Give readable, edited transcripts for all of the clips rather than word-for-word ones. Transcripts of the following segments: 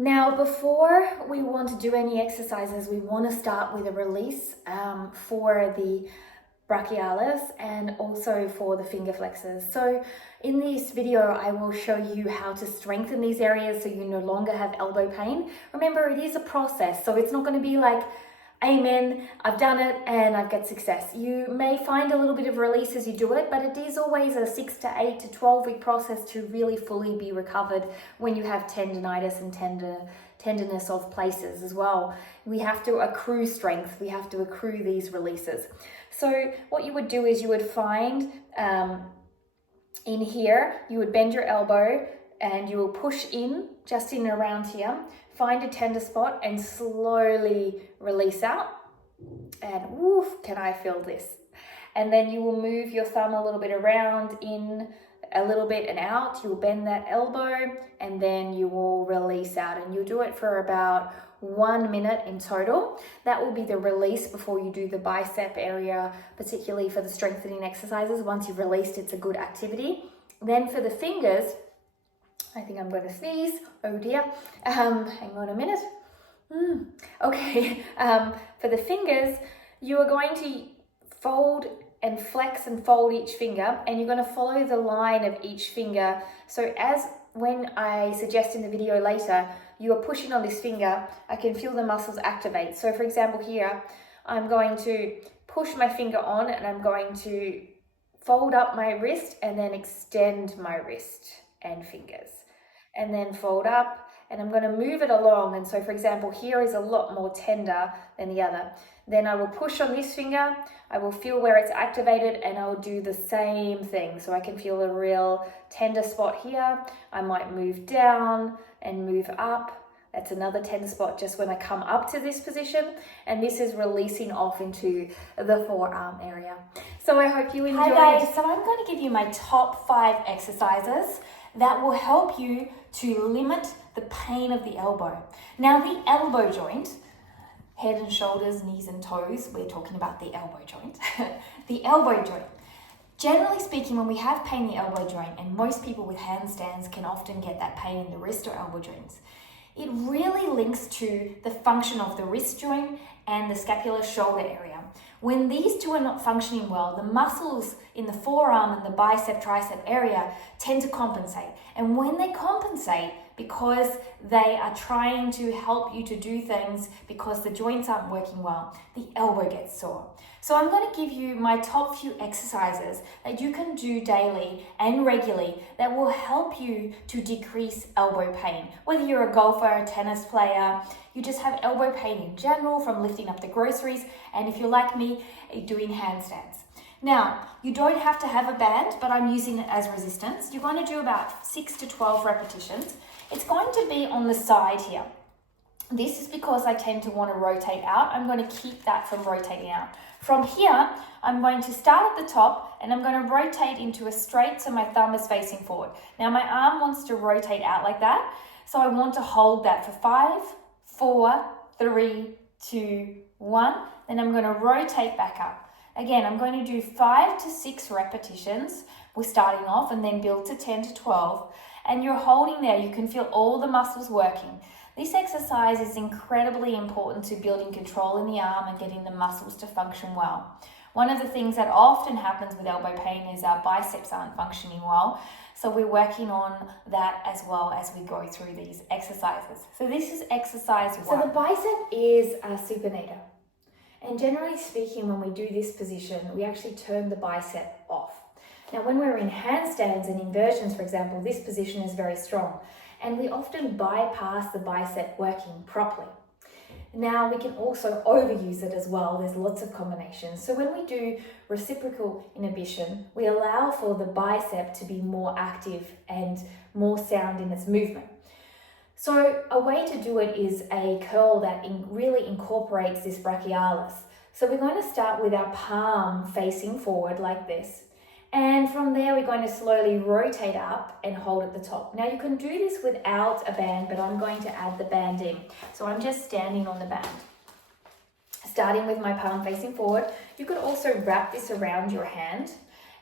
Now, before we want to do any exercises, we want to start with a release for the brachialis and also for the finger flexors. So in this video, I will show you how to strengthen these areas so you no longer have elbow pain. Remember, it is a process, so it's not going to be like, amen, I've done it and I've got success. You may find a little bit of release as you do it, but it is always a 6 to 8 to 12 week process to really fully be recovered when you have tendinitis and tenderness of places as well. We have to accrue strength. We have to accrue these releases. So what you would do is you would find in here, you would bend your elbow and you will push in just in around here. Find a tender spot and slowly release out. And woof, can I feel this? And then you will move your thumb a little bit around, in a little bit and out. You will bend that elbow and then you will release out. And you'll do it for about 1 minute in total. That will be the release before you do the bicep area, particularly for the strengthening exercises. Once you've released, it's a good activity. Then for the fingers, I think I'm going to sneeze. Oh dear. Hang on a minute. Okay. For the fingers, you are going to fold and flex and fold each finger, and you're going to follow the line of each finger. So as when I suggest in the video later, you are pushing on this finger, I can feel the muscles activate. So for example here, I'm going to push my finger on and I'm going to fold up my wrist and then extend my wrist and fingers. And then fold up, and I'm going to move it along. And so for example, here is a lot more tender than the other. Then I will push on this finger, I will feel where it's activated, and I'll do the same thing. So I can feel a real tender spot here. I might move down and move up. That's another tender spot just when I come up to this position. And this is releasing off into the forearm area. So I hope you enjoyed. Hi guys, so I'm going to give you my top 5 exercises that will help you to limit the pain of the elbow. Now the elbow joint, head and shoulders, knees and toes, we're talking about the elbow joint. The elbow joint. Generally speaking, when we have pain in the elbow joint, and most people with handstands can often get that pain in the wrist or elbow joints, it really links to the function of the wrist joint and the scapular shoulder area. When these two are not functioning well, the muscles in the forearm and the bicep tricep area tend to compensate. And when they compensate, because they are trying to help you to do things because the joints aren't working well, the elbow gets sore. So I'm going to give you my top few exercises that you can do daily and regularly that will help you to decrease elbow pain. Whether you're a golfer, a tennis player, you just have elbow pain in general from lifting up the groceries, and if you're like me, doing handstands. Now, you don't have to have a band, but I'm using it as resistance. You're going to do about 6 to 12 repetitions. It's going to be on the side here. This is because I tend to want to rotate out. I'm going to keep that from rotating out. From here, I'm going to start at the top and I'm going to rotate into a straight so my thumb is facing forward. Now my arm wants to rotate out like that, so I want to hold that for 5, 4, 3, 2, 1. Then I'm going to rotate back up. Again, I'm going to do 5 to 6 repetitions. We're starting off and then build to 10 to 12. And you're holding there. You can feel all the muscles working. This exercise is incredibly important to building control in the arm and getting the muscles to function well. One of the things that often happens with elbow pain is our biceps aren't functioning well. So we're working on that as well as we go through these exercises. So this is exercise 1. So the bicep is a supinator. And generally speaking, when we do this position, we actually turn the bicep off. Now, when we're in handstands and inversions, for example, this position is very strong. And we often bypass the bicep working properly. Now, we can also overuse it as well. There's lots of combinations. So when we do reciprocal inhibition, we allow for the bicep to be more active and more sound in its movement. So a way to do it is a curl that really incorporates this brachialis. So we're going to start with our palm facing forward like this. And from there, we're going to slowly rotate up and hold at the top. Now you can do this without a band, but I'm going to add the band in. So I'm just standing on the band. Starting with my palm facing forward, you could also wrap this around your hand.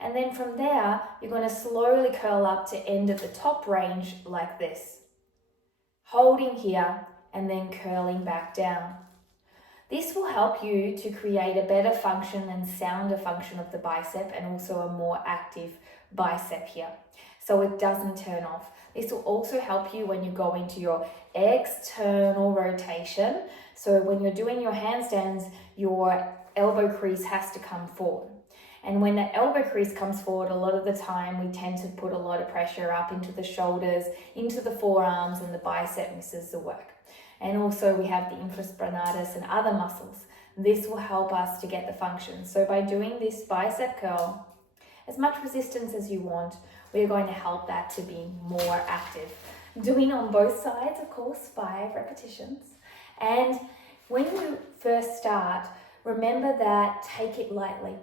And then from there, you're going to slowly curl up to end at the top range like this. holding here, and then curling back down. This will help you to create a better function and sounder function of the bicep, and also a more active bicep here, so it doesn't turn off. This will also help you when you go into your external rotation. So when you're doing your handstands, your elbow crease has to come forward. And when the elbow crease comes forward, a lot of the time we tend to put a lot of pressure up into the shoulders, into the forearms, and the bicep misses the work. And also we have the infraspinatus and other muscles. This will help us to get the function. So by doing this bicep curl, as much resistance as you want, we're going to help that to be more active. Doing on both sides, of course, 5 repetitions. And when you first start, remember that take it lightly.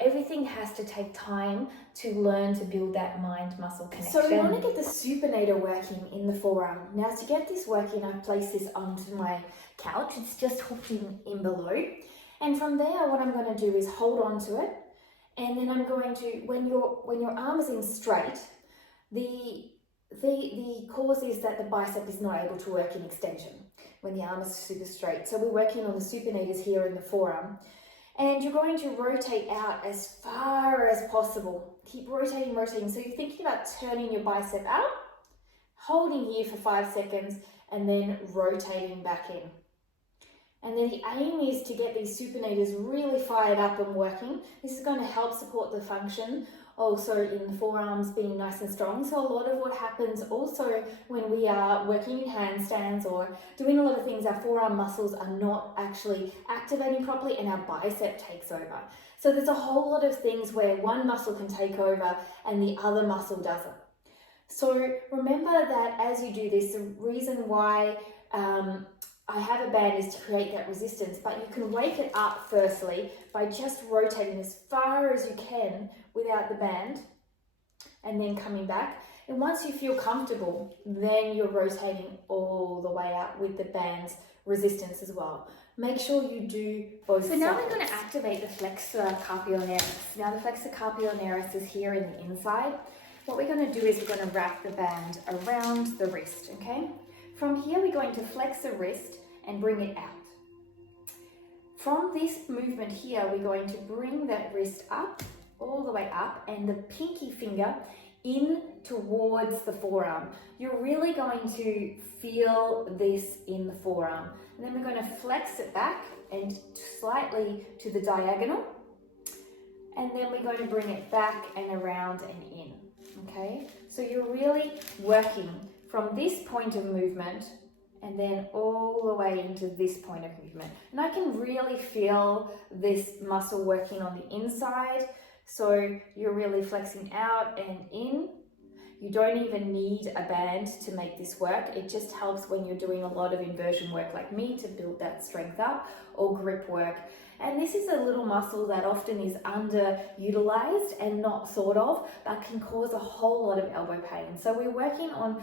Everything has to take time to learn to build that mind-muscle connection. So we want to get the supinator working in the forearm. Now to get this working, I place this onto my couch. It's just hooked in below. And from there, what I'm going to do is hold on to it. And then I'm going to, when your arm is in straight, the cause is that the bicep is not able to work in extension when the arm is super straight. So we're working on the supinators here in the forearm. And you're going to rotate out as far as possible. Keep rotating, rotating. So you're thinking about turning your bicep out, holding here for 5 seconds, and then rotating back in. And then the aim is to get these supinators really fired up and working. This is going to help support the function, also in the forearms being nice and strong. So a lot of what happens also when we are working in handstands or doing a lot of things, our forearm muscles are not actually activating properly and our bicep takes over. So there's a whole lot of things where one muscle can take over and the other muscle doesn't. So remember that as you do this, the reason why I have a band is to create that resistance, but you can wake it up firstly by just rotating as far as you can without the band and then coming back. And once you feel comfortable, then you're rotating all the way out with the band's resistance as well. Make sure you do both sides. So now we're going to activate the Flexor Carpals. Now the Flexor Carpals is here in the inside. What we're going to do is we're going to wrap the band around the wrist, okay? From here, we're going to flex the wrist and bring it out. From this movement here, we're going to bring that wrist up, all the way up, and the pinky finger in towards the forearm. You're really going to feel this in the forearm. And then we're going to flex it back and slightly to the diagonal. And then we're going to bring it back and around and in, okay? So you're really working from this point of movement and then all the way into this point of movement. And I can really feel this muscle working on the inside. So you're really flexing out and in. You don't even need a band to make this work. It just helps when you're doing a lot of inversion work like me to build that strength up, or grip work. And this is a little muscle that often is underutilized and not thought of, but can cause a whole lot of elbow pain. So we're working on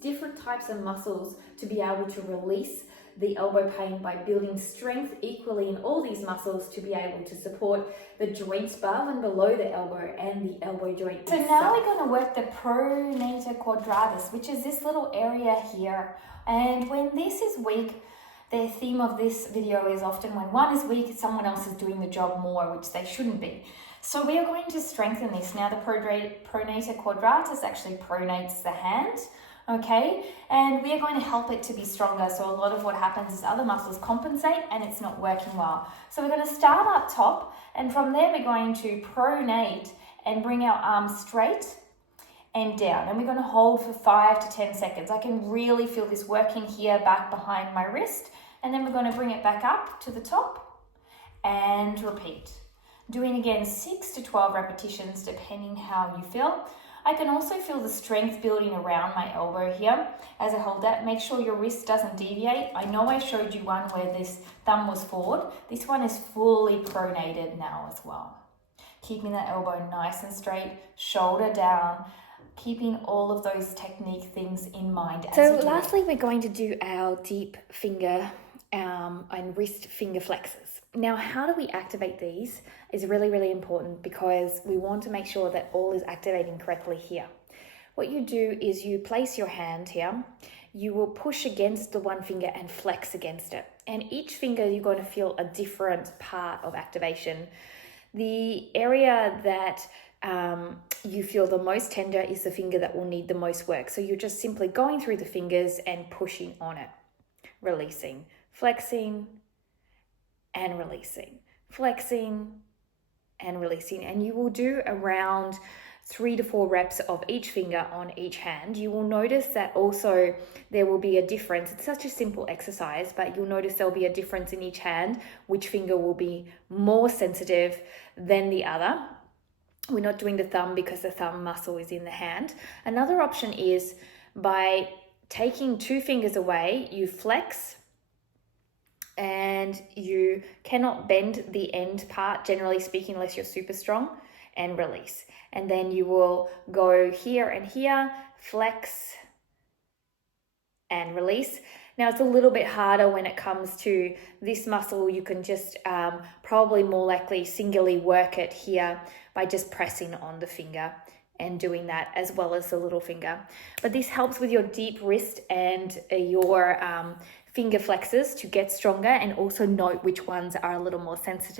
different types of muscles to be able to release the elbow pain by building strength equally in all these muscles to be able to support the joints above and below the elbow and the elbow joint. So now we're going to work the Pronator Quadratus, which is this little area here. And when this is weak, the theme of this video is often when one is weak, someone else is doing the job more, which they shouldn't be. So we are going to strengthen this. Now the Pronator Quadratus actually pronates the hand. Okay, and we are going to help it to be stronger. So a lot of what happens is other muscles compensate and it's not working well. So we're going to start up top, and from there we're going to pronate and bring our arms straight and down. And we're going to hold for 5 to 10 seconds. I can really feel this working here back behind my wrist. And then we're going to bring it back up to the top and repeat. Doing again 6 to 12 repetitions depending how you feel. I can also feel the strength building around my elbow here as I hold that. Make sure your wrist doesn't deviate. I know I showed you one where this thumb was forward. This one is fully pronated now as well. Keeping that elbow nice and straight, shoulder down, keeping all of those technique things in mind. So lastly, we're going to do our deep finger and wrist finger flexors. Now, how do we activate these is really, really important because we want to make sure that all is activating correctly here. What you do is you place your hand here, you will push against the one finger and flex against it. And each finger, you're going to feel a different part of activation. The area that you feel the most tender is the finger that will need the most work. So you're just simply going through the fingers and pushing on it, releasing, flexing and releasing, flexing and releasing. And you will do around 3 to 4 reps of each finger on each hand. You will notice that also there will be a difference. It's such a simple exercise, but you'll notice there'll be a difference in each hand, which finger will be more sensitive than the other. We're not doing the thumb because the thumb muscle is in the hand. Another option is by taking 2 fingers away, you flex and you cannot bend the end part, generally speaking, unless you're super strong, and release. And then you will go here and here, flex and release. Now it's a little bit harder when it comes to this muscle. You can just probably more likely singularly work it here by just pressing on the finger and doing that as well as the little finger. But this helps with your deep wrist and your finger flexors to get stronger, and also note which ones are a little more sensitive.